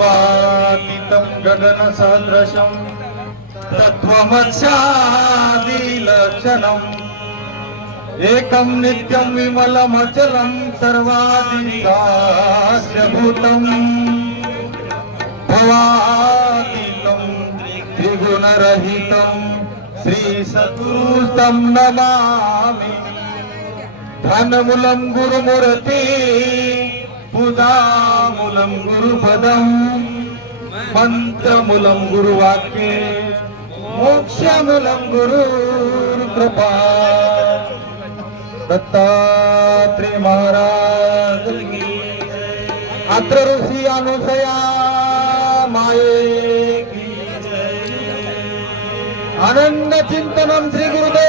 वातितं गगनसदृशं तत्त्वमस्यादिलक्षणम् एकं नित्यं विमलमचलं सर्वादिकास्य भूतम् त्रिगुणरहितं श्रीसतुस्तं नमामि धनमूलं गुरुमूर्ति குருதாமுலம் குரு பதம் மந்திரமுலம் குரு வாக்கு மோட்சமுலம் குரு கிருபா தத்தாத்ரி மகாராஜ் அத்த ருசி அனுசயா மாயே அனந்த சிந்தனம் ஸ்ரீ குருதே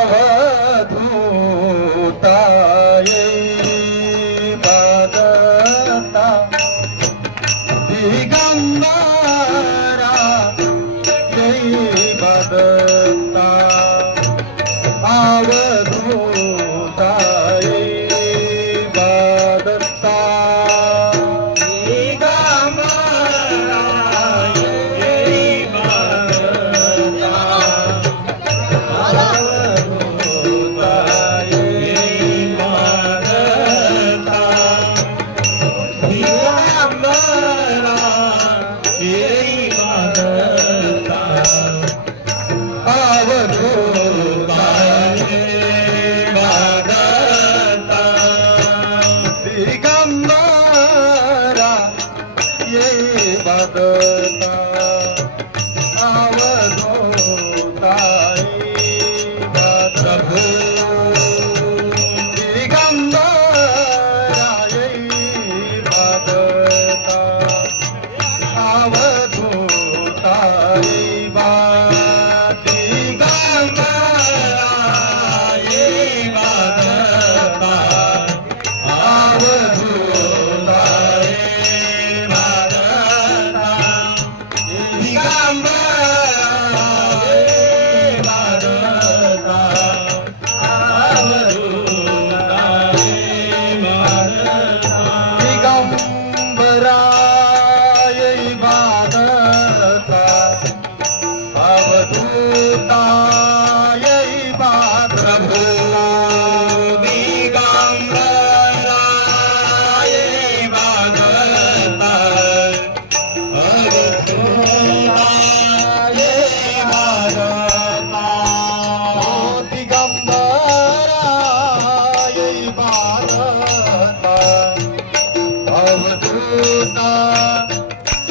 brother. Uh...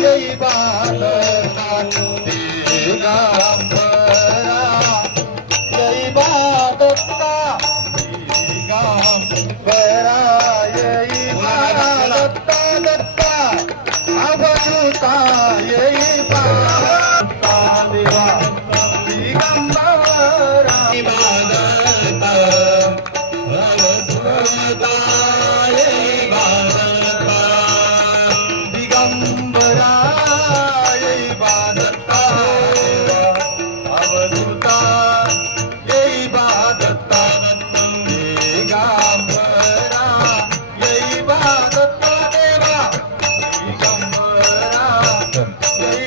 यैवादु दे ग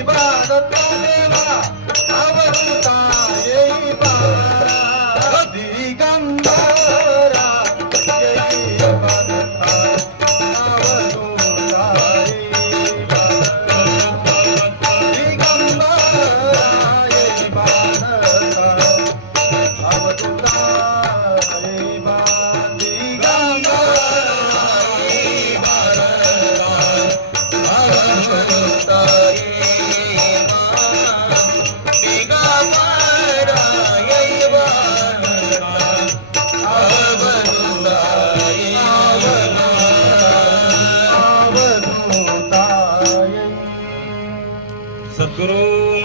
बाद तो